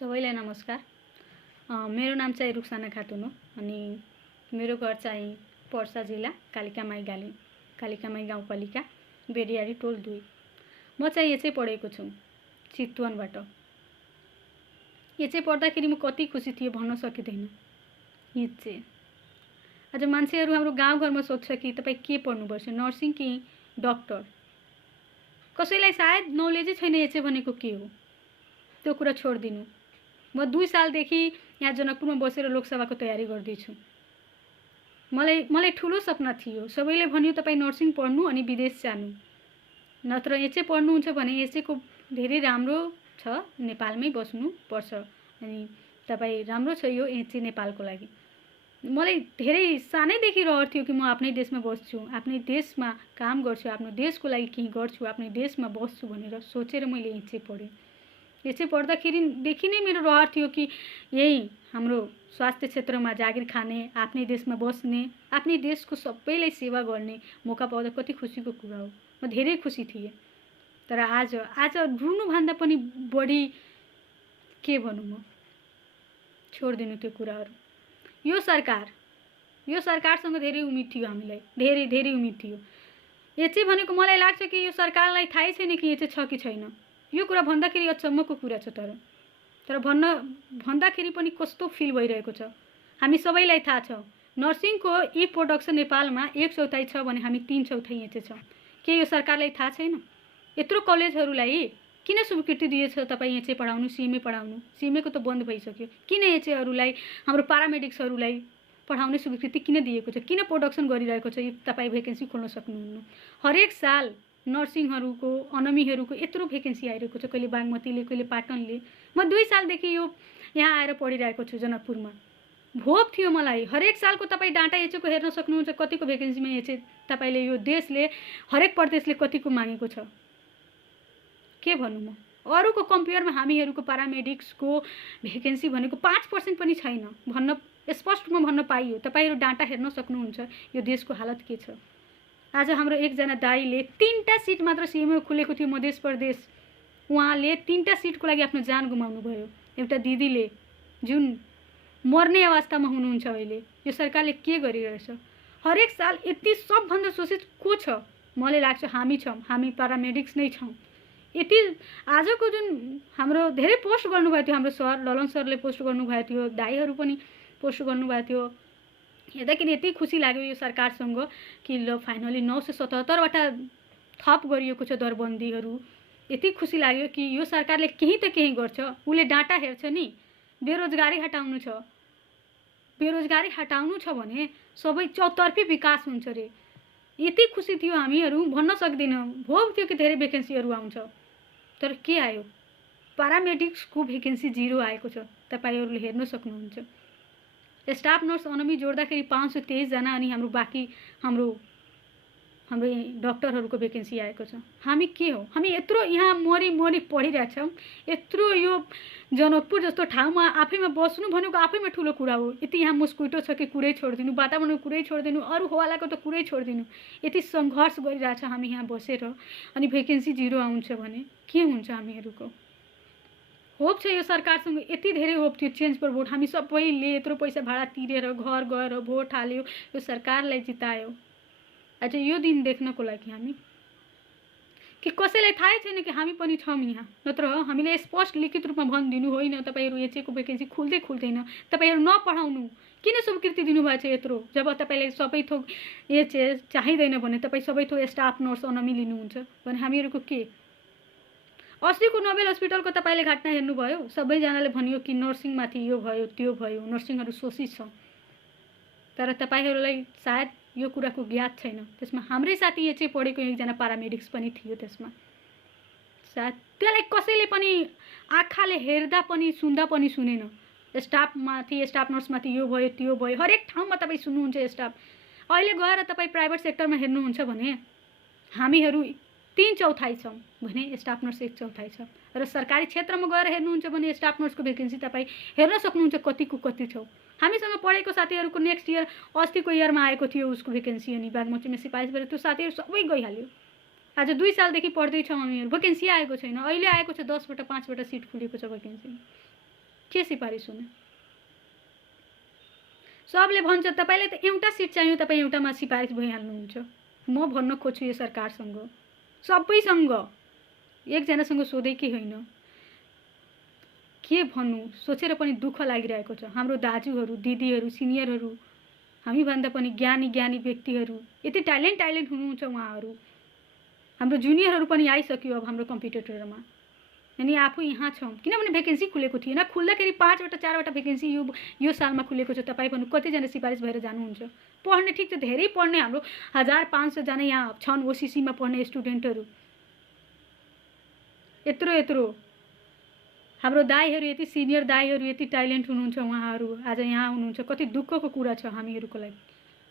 सबैलाई नमस्कार। मेरो नाम चाहिँ रुक्साना खातुन हो अनि मेरो घर चाहिँ पर्सा जिल्ला कालिकामाई गाउँपालिका बेडियारी टोल 2। म चाहिँ एचए पढेको छु चितवनबाट। एचए पढ्दाखेरि म कति खुसी थिएँ भन्न सकिँदैन। एचए आज मान्छेहरू हाम्रो गाउँघरमा सोध्छ कि तपाईँ के पढ्नुपर्छ, नर्सिङ कि डक्टर। कसैलाई सायद नलेजै छैन एचए भनेको के हो, त्यो कुरा छोडिदिनु। म 2 सालदेखि यहाँ जनकपुरमा बसेर लोकसभाको तयारी गर्दैछु। मलाई ठुलो सपना थियो। सबैले भन्यो तपाईँ नर्सिङ पढ्नु अनि विदेश जानु, नत्र एचए पढ्नुहुन्छ भने एचएको धेरै राम्रो छ, नेपालमै बस्नु पर्छ अनि तपाईँ राम्रो छ यो एचए नेपालको लागि। मलाई धेरै सानैदेखि रहर थियो कि म आफ्नै देशमा बस्छु, आफ्नै देशमा काम गर्छु, आफ्नो देशको लागि केही गर्छु, आफ्नै देशमा बस्छु भनेर सोचेर मैले एचए पढेँ। एचए पढ्दाखेरिदेखि नै मेरो रहर थियो कि यही हाम्रो स्वास्थ्य क्षेत्रमा जागिर खाने, आफ्नै देशमा बस्ने, आफ्नै देशको सबैलाई सेवा गर्ने मौका पाउँदा कति खुसीको कुरा हो। म धेरै खुसी थिएँ। तर आज रुनुभन्दा पनि बढी के भनौँ, म छोडिदिनु त्यो कुराहरू। यो सरकारसँग धेरै उम्मिद थियो हामीलाई, धेरै उम्मिद थियो। एचए भनेको मलाई लाग्छ कि यो सरकारलाई थाहै छैन कि एचए छ कि छैन। यो कुरा भन्दाखेरि अचम्मको कुरा छ। तर भन्दाखेरि पनि कस्तो फिल भइरहेको छ। हामी सबैलाई थाहा छ नर्सिङको ई प्रोडक्सन नेपालमा 1/4 छ भने हामी 3/4 एचए छ। के यो सरकारलाई थाहा छैन? यत्रो कलेजहरूलाई किन स्वीकृति दिएछ तपाईँ एचए पढाउनु, सिएमए पढाउनु? सिएमएको त बन्द भइसक्यो। किन एचएहरूलाई, हाम्रो पारामेडिक्सहरूलाई पढाउने स्वीकृति किन दिएको छ? किन प्रोडक्सन गरिरहेको छ? तपाईँ भेकेन्सी खोल्न सक्नुहुन्न। हरेक साल नर्सिङहरूको, अनमीहरूको यत्रो भेकेन्सी आइरहेको छ, कहिले बागमतीले, कहिले पाटनले। म 2 सालदेखि यहाँ आएर पढिरहेको छु जनकपुरमा। भोग थियो मलाई। हरेक सालको तपाईँ डाटा एचएको हेर्न सक्नुहुन्छ, कतिको भेकेन्सीमा एचए तपाईँले यो देशले, हरेक प्रदेशले कतिको मागेको छ। के भन्नु, म अरूको कम्पेयरमा हामीहरूको पारामेडिक्सको भेकेन्सी भनेको 5% पनि छैन भन्न स्पष्टमा भन्न पाइयो। तपाईँहरू डाटा हेर्न सक्नुहुन्छ यो देशको हालत के छ। आज हाम्रो एकजना दाइले 3टा सिट मात्र सिएमए खुलेको थियो मध्य प्रदेश, उहाँले 3टा सिटको लागि आफ्नो जान गुमाउनु भयो। एउटा दिदीले जुन मर्ने अवस्थामा हुनुहुन्छ अहिले। यो सरकारले के गरिरहेछ? हरेक साल यति सबभन्दा शोषित को छ? मलाई लाग्छ हामी छौँ, हामी पारामेडिक्स नै छौँ। यति आजको जुन हाम्रो धेरै पोस्ट गर्नुभएको थियो, हाम्रो सर ललन सरले पोस्ट गर्नुभएको थियो, दाइहरू पनि पोस्ट गर्नुभएको थियो। हेर्दाखेरि यति खुसी लाग्यो यो सरकारसँग कि ल फाइनली 977वटा थप गरिएको छ दरबन्दीहरू। यति खुसी लाग्यो कि यो सरकारले केही त केही गर्छ। उसले डाटा हेर्छ नि। बेरोजगारी हटाउनु छ भने सबै चौतर्फी विकास हुन्छ रे। यति खुसी थियो हामीहरू भन्न सक्दैनौँ। भोग थियो कि धेरै भेकेन्सीहरू आउँछ, तर के आयो? पारामेडिक्सको भेकेन्सी 0 आएको छ। तपाईँहरूले हेर्न सक्नुहुन्छ। स्टाफ नर्स अनमी जोड्दाखेरि 523 जना अनि हाम्रो डक्टरहरूको भेकेन्सी आएको छ। हामी के हो? हामी यत्रो यहाँ मरी पढिरहेछौँ। यत्रो यो जनकपुर जस्तो ठाउँमा आफैमा बस्नु भनेको आफैमा ठुलो कुरा हो। यति यहाँ मस्कुइटो छ कि कुरै छोडिदिनु, वातावरणको कुरै छोडिदिनु, अरू हवालाको त कुरै छोडिदिनु। यति सङ्घर्ष गरिरहेछ हामी यहाँ बसेर अनि भेकेन्सी 0 आउँछ भने के हुन्छ हामीहरूको? होप छ यो सरकारसँग, यति धेरै होप थियो चेन्ज पर भोट। हामी सबैले यत्रो पैसा भाडा तिरेर घर गएर भोट हाल्यो, यो सरकारलाई जितायो। आज यो दिन देख्नको लागि हामी कि कसैलाई थाहै छैन कि हामी पनि छौँ यहाँ। नत्र हामीले स्पष्ट लिखित रूपमा भनिदिनु, होइन तपाईँहरू एचएको भेकेन्सी खुल्दैन, तपाईँहरू नपढाउनु। किन स्वीकृति दिनुभएको छ यत्रो? जब तपाईँले सबै थोक एचए चाहिँदैन भने तपाईँ सबै थोक स्टाफ नर्स अनमी लिनुहुन्छ भने हामीहरूको के? अस्तिको नोबेल हस्पिटलको तपाईँले घटना हेर्नुभयो? सबैजनाले भन्यो कि नर्सिङमाथि यो भयो त्यो भयो, नर्सिङहरू शोषित छ। तर तपाईँहरूलाई सायद यो कुराको ज्ञात छैन। त्यसमा हाम्रै साथी एचए पढेको एकजना पारामेडिक्स पनि थियो। त्यसमा सायद त्यसलाई कसैले पनि आँखाले हेर्दा पनि सुन्दा पनि सुनेन। स्टाफ नर्समाथि यो भयो त्यो भयो, हरेक ठाउँमा तपाईँ सुन्नुहुन्छ स्टाफ। अहिले गएर तपाईँ प्राइभेट सेक्टरमा हेर्नुहुन्छ भने हामीहरू 3/4 छौँ भने स्टाफ नर्स 1/4 छ। र सरकारी क्षेत्रमा गएर हेर्नुहुन्छ भने स्टाफ नर्सको भेकेन्सी तपाईँ हेर्न सक्नुहुन्छ कति छ। हामीसँग पढेको साथीहरूको नेक्स्ट इयर अस्तिको इयरमा आएको थियो उसको भेकेन्सी, अनि बागमतीमा सिपाइस भएर त्यो साथीहरू सबै गइहाल्यो। आज 2 सालदेखि पढ्दैछौँ हामीहरू, भेकेन्सी आएको छैन। अहिले आएको छ 10बाट 5वटा सिट खुलेको छ भेकेन्सी। के सिफारिस हुने? सबले भन्छ तपाईले त एउटा सिट चाहियो, तपाईँ एउटामा सिफारिस भइहाल्नुहुन्छ। म भन्न खोज्छु यो सरकारसँग, सबैसँग, एकजनासँग सोधेकै होइन। के भन्नु, सोचेर पनि दुःख लागिरहेको छ। हाम्रो दाजुहरू, दिदीहरू, सिनियरहरू, हामीभन्दा पनि ज्ञानी ज्ञानी व्यक्तिहरू, यति ट्यालेन्ट हुनुहुन्छ उहाँहरू। हाम्रो जुनियरहरू पनि आइसक्यो अब हाम्रो कम्पिटिटरमा, अनि आफू यहाँ छौँ। किनभने भेकेन्सी खुलेको थिएन, खुल्दाखेरि 5वटा 4वटा भेकेन्सी यो सालमा खुलेको छ। तपाईँ भन्नु कतिजना सिफारिस भएर जानुहुन्छ? पढ्ने ठिक छ, धेरै पढ्ने हाम्रो 1500 जना यहाँ छन् ओसिसीमा पढ्ने स्टुडेन्टहरू। यत्रो हाम्रो दाइहरू, यति सिनियर दाइहरू, यति ट्यालेन्ट हुनुहुन्छ उहाँहरू आज यहाँ हुनुहुन्छ। कति दुःखको कुरा छ हामीहरूको लागि।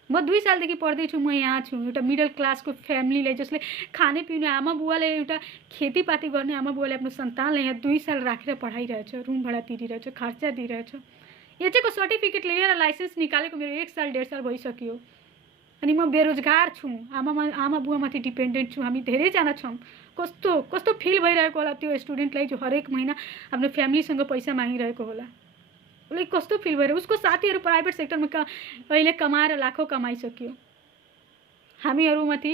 म 2 सालदेखि पढ्दैछु, म यहाँ छु। एउटा मिडल क्लासको फ्यामिलीलाई, जसले खाने पिउने आमा बुवाले, एउटा खेतीपाती गर्ने आमा बुवाले आफ्नो सन्तानलाई यहाँ 2 साल राखेर पढाइरहेछ, रुम भाडा तिरिरहेछ, खर्चा दिइरहेछ। एचएको सर्टिफिकेट लिएर लाइसेन्स निकालेको मेरो 1 साल 1.5 साल भइसक्यो। अनि म बेरोजगार छु, आमा बुवामाथि डिपेन्डेन्ट छु। हामी धेरैजना छौँ। कस्तो फिल भइरहेको होला त्यो स्टुडेन्टलाई जो हरेक महिना आफ्नो फ्यामिलीसँग पैसा मागिरहेको होला। उसले कस्तो फिल भएर, उसको साथीहरू प्राइभेट सेक्टरमा अहिले कमाएर लाखौँ कमाइसक्यो। हामीहरूमाथि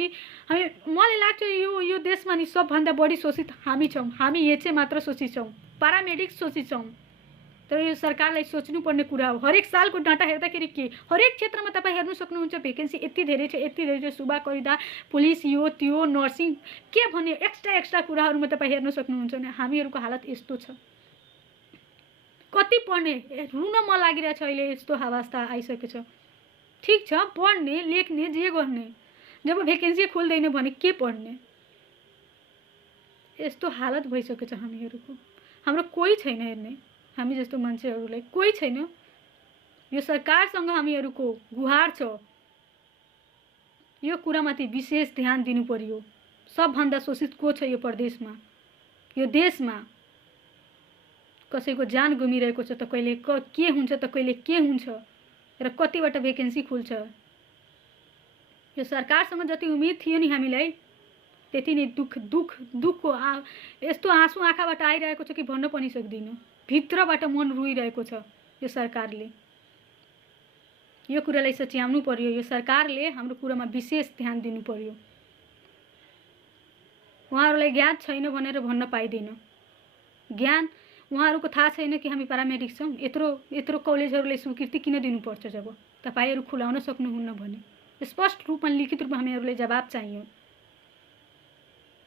मलाई लाग्छ यो देशमा नि सबभन्दा बढी शोषित हामी छौँ। हामी एचए मात्र शोषित छौँ, पारामेडिक्स शोषित छौँ। तर यो सरकारलाई सोच्नुपर्ने कुरा हो। हरेक सालको डाटा हेर्दाखेरि के हरेक क्षेत्रमा तपाईँ हेर्नु सक्नुहुन्छ भेकेन्सी यति धेरै छ, यति धेरै छ। सुबा करिदा, पुलिस, यो त्यो, नर्सिङ, के भन्ने एक्स्ट्रा कुराहरूमा तपाईँ हेर्न सक्नुहुन्छ भने हामीहरूको हालत यस्तो छ। कति पढ्ने, रुन मन लागिरहेछ अहिले। यस्तो अवस्था आइसकेको छ। ठिक छ, पढ्ने, लेख्ने, जे गर्ने, जब भेकेन्सी खुल्दैन भने के पढ्ने? यस्तो हालत भइसकेको छ हामीहरूको। हाम्रो कोही छैन हेर्ने, हामी जस्तो मान्छेहरूलाई कोही छैन। यो सरकारसँग हामीहरूको गुहार छ, यो कुरामाथि विशेष ध्यान दिनु पर्यो। सबभन्दा शोषित को छ यो प्रदेशमा, यो देशमा? कसैको जान गुमिरहेको छ त कहिले के हुन्छ त कहिले के हुन्छ, र कतिवटा भेकेन्सी खुल्छ। यो सरकारसँग जति उम्मिद थियो नि हामीलाई, त्यति नै दुःखको यस्तो आँसु आँखाबाट आइरहेको छ कि भन्न पनि सक्दिनँ। भित्रबाट मन रुइरहेको छ। यो सरकारले यो कुरालाई सच्याउनु पर्यो। यो सरकारले हाम्रो कुरामा विशेष ध्यान दिनु पर्यो। उहाँहरूलाई ज्ञान छैन भनेर भन्न पाइँदैन। ज्ञान उहाँहरूको थाहा छैन कि हामी पारामेडिक्स छौँ। यत्रो कलेजहरूलाई स्वीकृति किन दिनुपर्छ जब तपाईँहरू खुलाउन सक्नुहुन्न भने? स्पष्ट रूपमा लिखित रूपमा हामीहरूलाई जवाब चाहियो।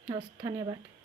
हस्, धन्यवाद।